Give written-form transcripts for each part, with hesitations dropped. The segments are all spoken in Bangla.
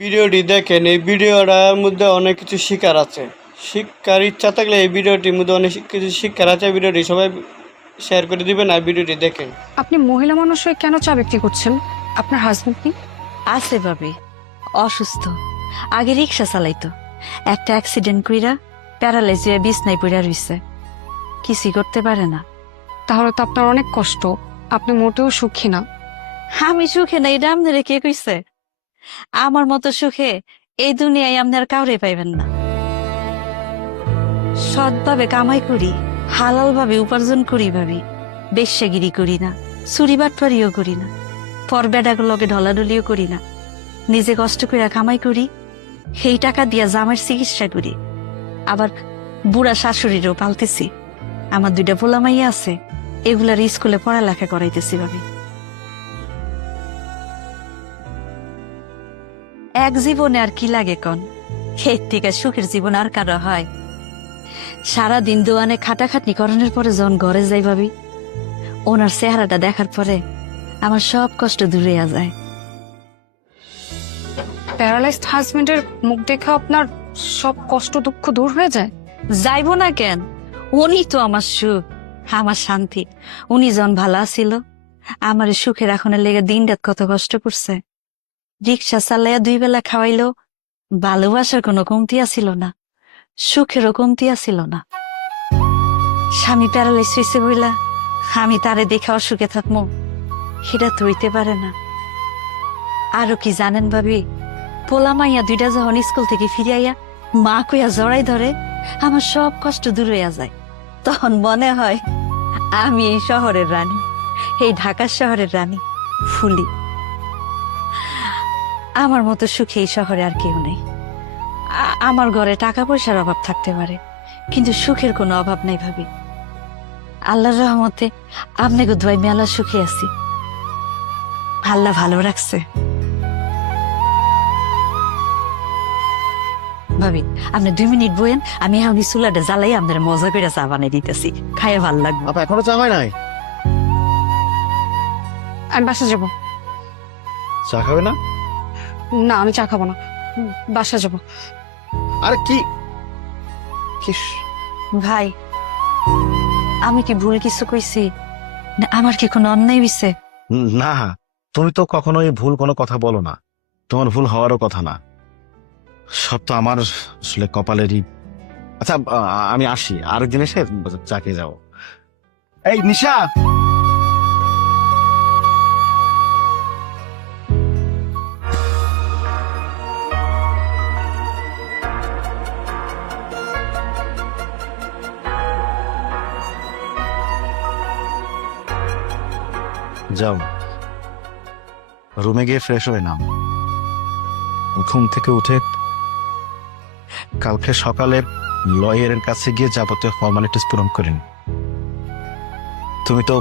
ভিডিওটি দেখেন, এই ভিডিওটার মধ্যে অনেক কিছু শিকার আছে। শিক্ষার ইচ্ছা থাকলে এই ভিডিওটির মধ্যে অনেক কিছু শিক্ষার আছে। ভিডিওটি সবাই শেয়ার করে দিবেন আর ভিডিওটি দেখেন। আপনি মহিলা মানুষ হয়ে কেন চা বিক্রি করছেন? আপনার হাজবেন্ড কি? আছে ভাবি, অসুস্থ। আগে রিক্সা চালাইতো, একটা অ্যাক্সিডেন্ট কইরা প্যারালাইজ হয়ে বিছনায় পড়া রইছে, কিছুই করতে পারে না। তাহলে তো আপনার অনেক কষ্ট। আপনি মোটেও সুখী না। আমি সুখে না, এটা আপনারে কে কইছে? আমার মতো সুখে এই দুনিয়ায় আপনার কাউরে পাইবেন না। সৎভাবে কামাই করি, হালাল ভাবে উপার্জন করি ভাবি, বেশ্যাগিরি করি না, চুরি বাটপারিও করি না, পর বেডাগুলোকে ঢলাঢলিও করি না। নিজে কষ্ট করে কামাই করি, সেই টাকা দিয়া জামার চিকিৎসা করি। আবার বুড়া শাশুড়িরও পালতেছি। আমার 2টা পোলা মাইয়া আছে, এগুলার স্কুলে পড়ালেখা করাইতেছি ভাবি। এক জীবনে আর কি লাগে কন? এর থেকে সুখের জীবন আর কারো হয়? সারাদিন দোয়ানে খাটাখাটনি করানোর পরে যখন ঘরে যাই ভাবি, ওনার চেহারাটা দেখার পরে আমার সব কষ্ট দূরে যায়। প্যারালাইজড হাজবেন্ডের মুখ দেখে আপনার সব কষ্ট দুঃখ দূর হয়ে যায়? যাইব না কেন? উনি তো আমার সুখ, আমার শান্তি। উনি যখন ভালো ছিল, আমার সুখের এখনের লেগে দিন রাত কত কষ্ট করছে। রিক্সা চালাইয়া 2 বেলা খাওয়াইলেও ভালোবাসার কোনো কমতি আছিল না, সুখেরও কমতি আছিল না। স্বামী প্যারালাইস হয়েছে বইলা আমি তারে দেখে অসুখে থাকবো, সেটা তো হইতে পারে না। আরো কি জানেন ভাবি, পোলা মাইয়া 2টা যখন স্কুল থেকে ফিরিয়া মা কইয়া জড়াই ধরে, আমার সব কষ্ট দূর হইয়া যায়। তখন মনে হয় আমি এই শহরের রানী, এই ঢাকার শহরের রানী ফুলি। আমার মতো সুখী এই শহরে আর কেউ নেই। আমার ঘরে টাকা পয়সার অভাব থাকতে পারে, কিন্তু সুখের কোনো অভাব নাই ভাবি। আল্লাহর রহমতে আপনাকে দুয়াই মেলা সুখে আছি। আল্লাহ ভালো রাখছে ভাবি। আপনি 2 মিনিট বইয়েন, আমি চুলাটা জ্বালাই আপনার মজা করে চা বানাই দিতেছি, খাইয়ে ভাল লাগবে। আপা এখনো চা হয় নাই? আমি বাসা যাব। চা খাবে না? না, আমি চা খাবো না। বাসা যাব। আরে কি ভাই, আমি কি ভুল কিছু কইছি? না আমার কি কোনো অন্যায় হইছে? না, তুমি তো কখনোই ভুল কোনো কথা বলো না, তোমার ভুল হওয়ারও কথা না। সব তো আমার আসলে কপালেরই। আচ্ছা, আমি আসি, আরেকদিন এসে চা খেয়ে যাবো। এই নিশা, যাও রুমে গিয়ে ফ্রেশ হয়ে নাও। ঘুম থেকে উঠে কালকে সকালে লয়ারের কাছে গিয়ে যাবতীয় ফর্মালিটিস পূরণ করেন। তুমি তো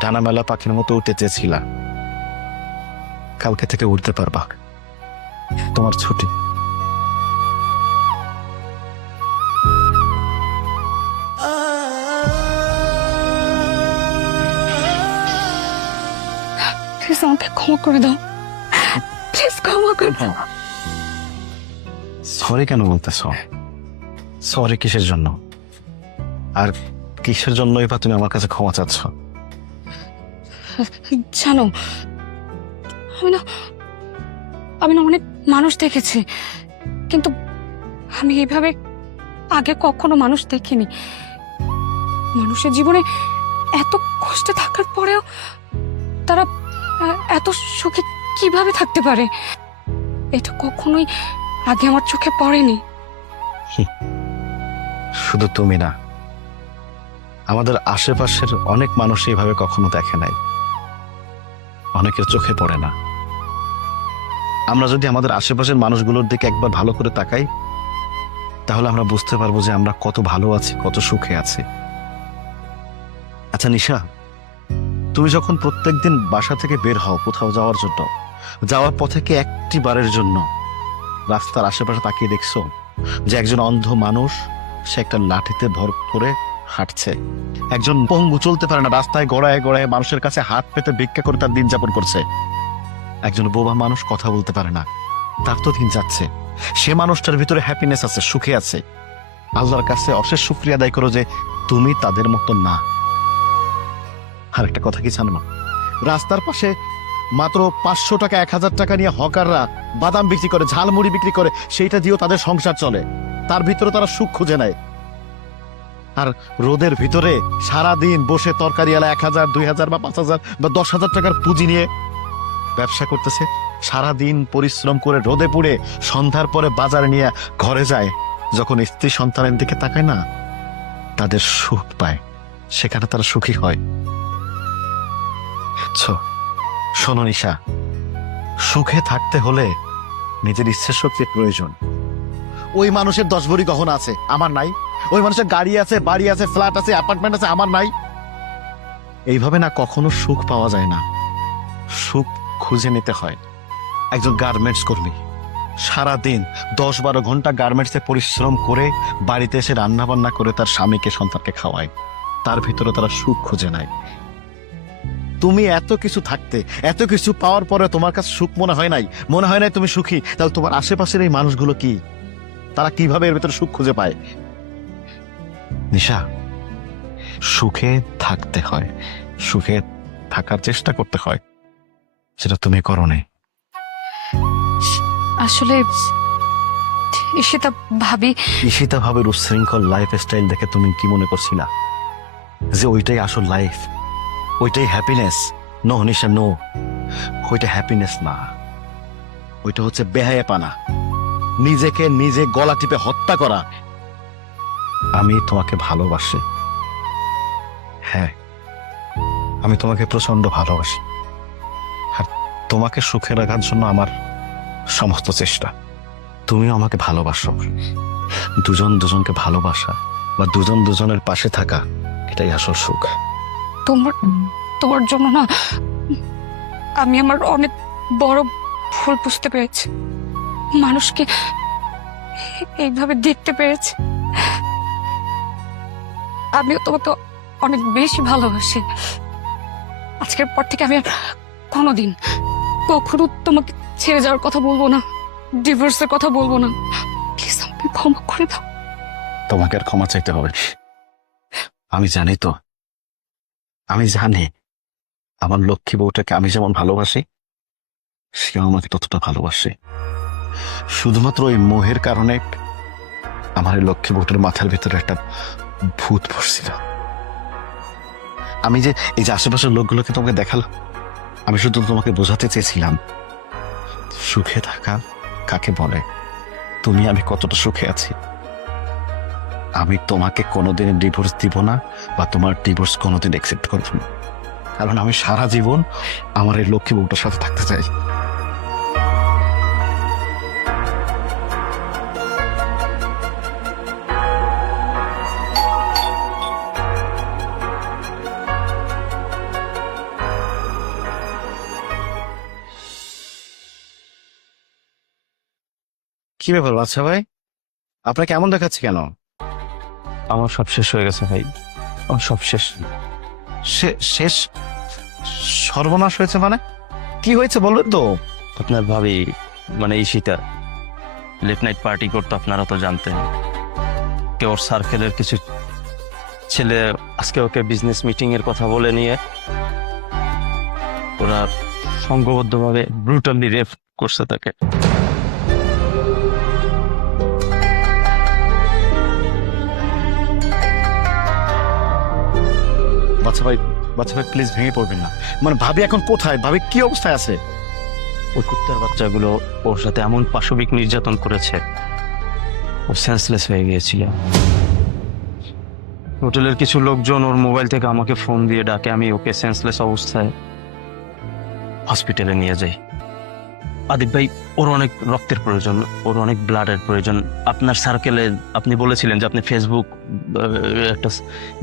ডানা মেলা পাখির মতো উঠতে চেয়েছিলা, কালকে থেকে উঠতে পারবা, তোমার ছুটি। প্লিজ আমাকে ক্ষমা করে দাও। প্লিজ ক্ষমা করে দাও। সরি কেন বলতেছ? সরি কিসের জন্য? আর কিসের জন্যই বা তুমি আমার কাছে ক্ষমা চাচ্ছ? জানো, আমি না আমি না অনেক মানুষ দেখেছি, কিন্তু আমি এইভাবে আগে কখনো মানুষ দেখিনি। মানুষের জীবনে এত কষ্টে থাকার পরেও তারা এত সুখে কিভাবে থাকতে পারে, এটা কখনোই আগে আমার চোখে পড়েনি। শুধু তুমি না, আমাদের আশেপাশের অনেক মানুষ এইভাবে কখনো দেখে নাই, অনেকের চোখে পড়ে না। আমরা যদি আমাদের আশেপাশের মানুষগুলোর দিকে একবার ভালো করে তাকাই, তাহলে আমরা বুঝতে পারবো যে আমরা কত ভালো আছি, কত সুখে আছি। আচ্ছা নিশা, তুমি যখন প্রত্যেকদিন বাসা থেকে বের হও কোথাও যাওয়ার জন্য, যাওয়ার পথে কি একটি বারের জন্য রাস্তার আশেপাশে তাকিয়ে দেখছো যে একজন অন্ধ মানুষ, সে একটা লাঠিতে ভর করে হাঁটছে, একজন পঙ্গু চলতে পারে না, রাস্তায় গড়ায় গড়ায় মানুষের কাছে হাত পেতে ভিক্ষা করে তার দিন যাপন করছে, একজন বোবা মানুষ কথা বলতে পারে না, তার তো দিন যাচ্ছে, সে মানুষটার ভিতরে হ্যাপিনেস আছে, সুখে আছে। আল্লাহর কাছে অশেষ শুকরিয়া আদায় করো যে তুমি তাদের মতো না। আর একটা কথা কি জানো, রাস্তার পাশে মাত্র 500 টাকা 1000 টাকা নিয়ে হকাররা বাদাম বিক্রি করে, ঝালমুড়ি বিক্রি করে, সেইটা দিয়েও তাদের সংসার চলে, তার ভিতরে তারা সুখ খুঁজে নেয়। আর রোদের ভিতরে সারাদিন বসে তরকারি এলা 1000, 2000 বা 5000 বা 10,000 টাকার পুঁজি নিয়ে ব্যবসা করতেছে, সারাদিন পরিশ্রম করে রোদে পুড়ে সন্ধ্যার পরে বাজারে নিয়ে ঘরে যায়, যখন স্ত্রী সন্তানের দিকে তাকায় না, তাদের সুখ পায়, সেখানে তারা সুখী হয়। শোনো নিশা, সুখে থাকতে হলে নিজের ইচ্ছে শক্তির প্রয়োজন। ওই মানুষের 10 ভরি গহনা আছে, আমার নাই। ওই মানুষের গাড়ি আছে, বাড়ি আছে, ফ্ল্যাট আছে, অ্যাপার্টমেন্ট আছে, আমার নাই। এইভাবে না কখনো সুখ পাওয়া যায় না, সুখ খুঁজে নিতে হয়। একজন গার্মেন্টস কর্মী সারাদিন 10-12 ঘন্টা গার্মেন্টসে পরিশ্রম করে বাড়িতে এসে রান্না বান্না করে তার স্বামীকে সন্তানকে খাওয়ায়, তার ভিতরে তারা সুখ খুঁজে নেয়। তুমি এত কিছু থাকতে, এত কিছু পাওয়ার পরে তোমার কাছে সুখ মনে হয় নাই, মনে হয় নাই তুমি সুখী, তাহলে তোমার আশেপাশের এই মানুষগুলো কি, তারা কিভাবে এর ভিতরে সুখ খুঁজে পায়? নিশা, সুখে থাকতে হয়, সুখে থাকার চেষ্টা করতে হয়, সেটা তুমি করো নাই। আসলে ঈশিতা ভাবি, ঈশিতা ভাবের উচ্ছৃঙ্খল লাইফ স্টাইল দেখে তুমি কি মনে করছিলা যে ওইটাই আসল লাইফ, ওইটাই হ্যাপিনেস? নো নিশা, নো, ওইটা হ্যাপিনেস না, ওইটা হচ্ছে বেহায়াপানা, নিজেকে নিজে গলা টিপে হত্যা করা। আমি তোমাকে ভালোবাসি, হ্যাঁ, আমি তোমাকে প্রচন্ড ভালোবাসি, আর তোমাকে সুখে রাখার জন্য আমার সমস্ত চেষ্টা। তুমিও আমাকে ভালোবাসো। দুজন দুজনকে ভালোবাসা বা দুজন দুজনের পাশে থাকা, এটাই আসল সুখ। তোমার জন্য না আমি আমার অনেক বড় ভুল বুঝতে পেরেছি, মানুষকে এইভাবে দেখতে পেরেছি। আমিও তোমাকে অনেক বেশি ভালোবাসি। আজকের পর থেকে আমি আর কোনোদিন কখনো তোমাকে ছেড়ে যাওয়ার কথা বলবো না, ডিভোর্সের কথা বলবো না। প্লিজ আমাকে ক্ষমা করে দাও। তোমাকে আর ক্ষমা চাইতে হবে? আমি জানি তো, আমি জানি আমার লক্ষ্মী বউটাকে আমি যেমন ভালোবাসি, সেও আমাকে ততটা ভালোবাসে। শুধুমাত্র ওই মোহের কারণে আমার এই লক্ষ্মী বউটার মাথার ভিতরে একটা ভূত বসছিল। আমি যে এই যে আশেপাশের লোকগুলোকে তোমাকে দেখালাম, আমি শুধু তোমাকে বোঝাতে চেয়েছিলাম সুখে থাকা কাকে বলে, তুমি আমি কতটা সুখে আছি। আমি তোমাকে কোনোদিন ডিভোর্স দিব না, বা তোমার ডিভোর্স কোনোদিন অ্যাকসেপ্ট করব না, কারণ আমি সারা জীবন আমার এই লক্ষ্মী বউটার সাথে থাকতে চাই। কি ব্যাপার বাচ্চা ভাই, আপনাকে কেমন দেখাচ্ছে কেন? আমার সব শেষ হয়ে গেছে ভাই, আমার সব শেষ। শেষ? সর্বনাশ হয়েছে মানে? কি হয়েছে বলবেন তো? আপনার ভাবি মানে ঈশিতা লেট নাইট পার্টি করতো, আপনারা তো জানতেন। কে ওর সার্কেলের কিছু ছেলে আজকে ওকে বিজনেস মিটিং এর কথা বলে নিয়ে ওরা সংঘবদ্ধভাবে ব্রুটালি রেপ করছে তাকে। বাচ্চা ভাই, বাচ্চা ভাই প্লিজ ভেঙে পড়বেন না। মানে ভাবি এখন কোথায়, ভাবি কি অবস্থায় আছে? ওই কুত্তার বাচ্চাগুলো ওর সাথে এমন পাশবিক নির্যাতন করেছে, ও সেন্সলেস হয়ে গিয়েছিল। হোটেলের কিছু লোকজন ওর মোবাইল থেকে আমাকে ফোন দিয়ে ডাকে, আমি ওকে সেন্সলেস অবস্থায় হসপিটালে নিয়ে যাই। আদিব ভাই, ওর অনেক রক্তের প্রয়োজন, ওর অনেক ব্লাডের প্রয়োজন। আপনার সার্কেলে আপনি বলেছিলেন যে আপনি ফেসবুক একটা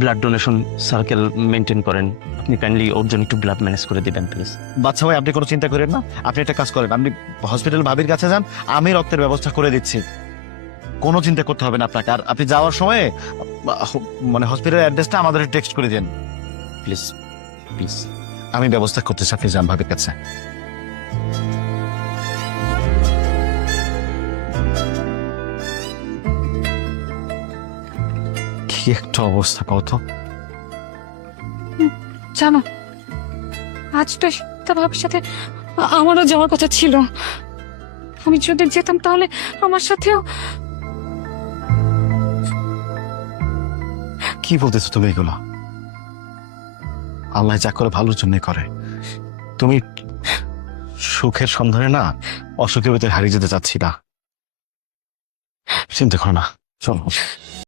ব্লাড ডোনেশন সার্কেল মেনটেন করেন, আপনি কাইন্ডলি ওর জন্য একটু ব্লাড ম্যানেজ করে দিবেন প্লিজ। বাচ্চা ভাই আপনি কোনো চিন্তা করেন না, আপনি একটা কাজ করেন, আপনি হসপিটাল ভাবির কাছে যান, আমি রক্তের ব্যবস্থা করে দিচ্ছি, কোনো চিন্তা করতে হবে না আপনাকে। আর আপনি যাওয়ার সময় মানে হসপিটালের অ্যাড্রেসটা আমাদের টেক্সট করে দেন প্লিজ প্লিজ। আমি ব্যবস্থা করতেছি, আপনি যান ভাবির কাছে। কি একটা অবস্থা কত। জানো, আজ তো তা ভাবির সাথে আমারও যাওয়ার কথা ছিল। আমি যদি যেতাম তাহলে আমার সাথেও। কি বলতেছো তুমি এগুলো? আল্লাহ যা করে ভালোর জন্য করে। তুমি সুখের সন্ধানে না অসুখের ভিতরে হারিয়ে যেতে চাচ্ছি না। চিন্তা করো না, চলো।